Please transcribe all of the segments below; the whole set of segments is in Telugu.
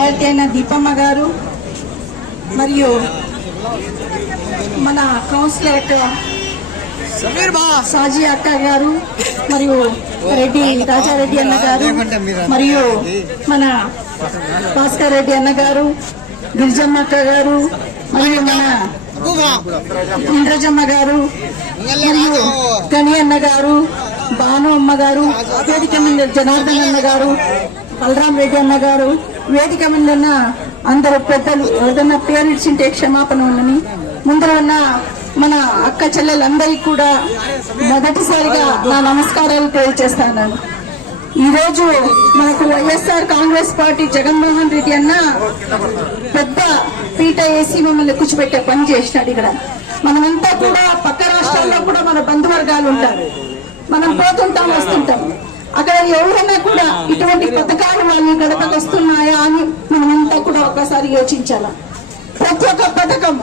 అయిన దీపమ్మ గారు మరియు మన కౌన్సిలర్ సమీర్ బా. సాజీ అక్క గారు మరియు రెడ్డి రాజారెడ్డి అన్న గారు మరియు మన భాస్కర్ రెడ్డి అన్న గారు గిరిజమ్మ అక్క గారు మరియు మన ఇంద్రజమ్మ గారు మరియు గణి అన్న గారు భాను అమ్మ గారు వేదిక మీద జనార్దన్ అన్న గారు బలరాం రెడ్డి అన్న గారు వేదిక మీద ఉన్న అందరు పెద్దలు ఏదన్నా పేరెంట్స్ ఉంటే క్షమాపణ ఉండని ముందర ఉన్న మన అక్క చెల్లెలందరికీ కూడా మొదటిసారిగా నా నమస్కారాలు తెలియజేస్తాను. ఈ రోజు మనకు వైఎస్ఆర్ కాంగ్రెస్ పార్టీ జగన్మోహన్ రెడ్డి అన్న పెద్ద పీట వేసి మమ్మల్ని కూర్చోబెట్టే పని చేసినాడు ఇక్కడ. మనమంతా కూడా పక్క రాష్ట్రాల్లో కూడా మన బంధువర్గాలు ఉంటారు. మనం పోతుంటాం వస్తుంటాం. అక్కడ ఎవరైనా కూడా ఇటువంటి పథకాలు వాళ్ళు గడపకు వస్తున్నాయా అని మనమంతా కూడా ఒకసారి యోచించాల? ప్రతి ఒక్క పథకం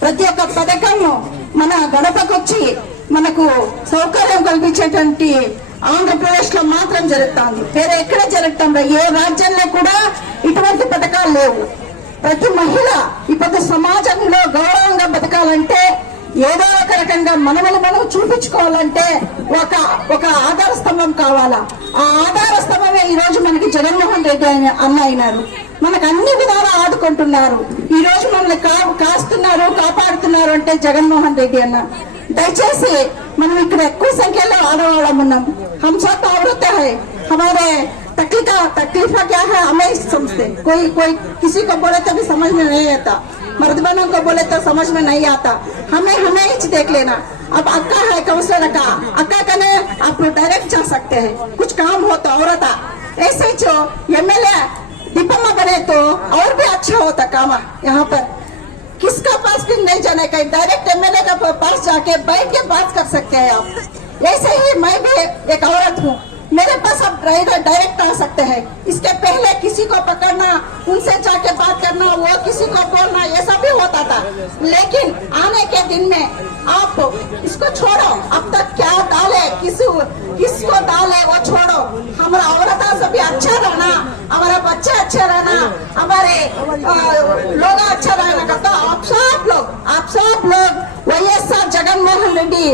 ప్రతి ఒక్క పథకము మన గడపకొచ్చి మనకు సౌకర్యం కల్పించేటువంటి ఆంధ్రప్రదేశ్లో మాత్రం జరుగుతుంది. వేరే ఎక్కడ జరగటం. ఏ రాజ్యంలో కూడా ఇటువంటి పథకాలు లేవు. ప్రతి మహిళ ఇప్పుడు సమాజంలో గౌరవంగా బతకాలంటే ఏదో ఒక రకంగా మనమని మనం చూపించుకోవాలంటే ఒక ఒక స్తంభం కావాలా ఆ ఆధార స్తంభమే ఈ రోజు మనకి జగన్మోహన్ రెడ్డి ఆయన- అన్న అయినారు మనకు అన్ని విధాలా ఆదుకుంటున్నారు ఈ రోజు మనల్ని కా కాస్తున్నారు కాపాడుతున్నారు అంటే జగన్మోహన్ రెడ్డి అన్న దయచేసి మనం ఇక్కడ ఎక్కువ సంఖ్యలో ఆడవాళ్ళం ఉన్నాం हम सब औरत है हमारे तकलीफ तकलीफ क्या है हमें ही समझते कोई कोई किसी को बोले तो भी समझ में नहीं आता मर्दबानों को बोले तो समझ में नहीं आता हमें हमें ही देख लेना अब अक्का है काउंसलर का अक्का कने आप डायरेक्ट जा सकते हैं। कुछ काम हो तो औरत ऐसे जो एमएलए दीपम्मा बने तो और भी अच्छा होता काम यहाँ पर। किसका पास भी नहीं जाने का डायरेक्ट एमएलए का पास जाके बैठ के बात कर सकते हैं आप। ऐसे ही मैं भी एक औरत हूँ। मेरे पास अब ड्राइवर डायरेक्ट आ सकते हैं। इसके पहले किसी को पकड़ना, उनसे जाके बात करना, वो किसी को बोलना, ये सब भी होता था। लेकिन आने के दिन में आप इसको छोड़ो। अब तक क्या डाले किस, किसको डाले वो छोड़ो। हमारा औरत से भी अच्छा रहना, हमारा बच्चा अच्छा रहना, हमारे लोग अच्छा रहना करता। आप सब लोग, आप सब लोग वैएसआर जगनमोहन रेड्डी।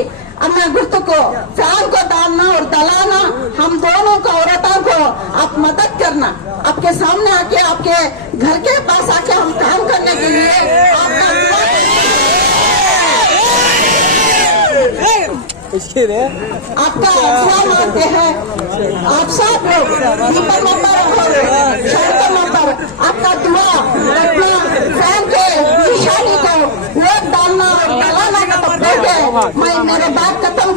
अन्ना गुर्तु को फ़ैन को डालना और दलाना हम दोनों को औरतों को आप मदद करना। आपके सामने आके आपके घर के पास आके हम काम करने के लिए आपका रे आपका हैं। आप सब लोग दीपक आपका दुआ मैं मेरे बात खत्म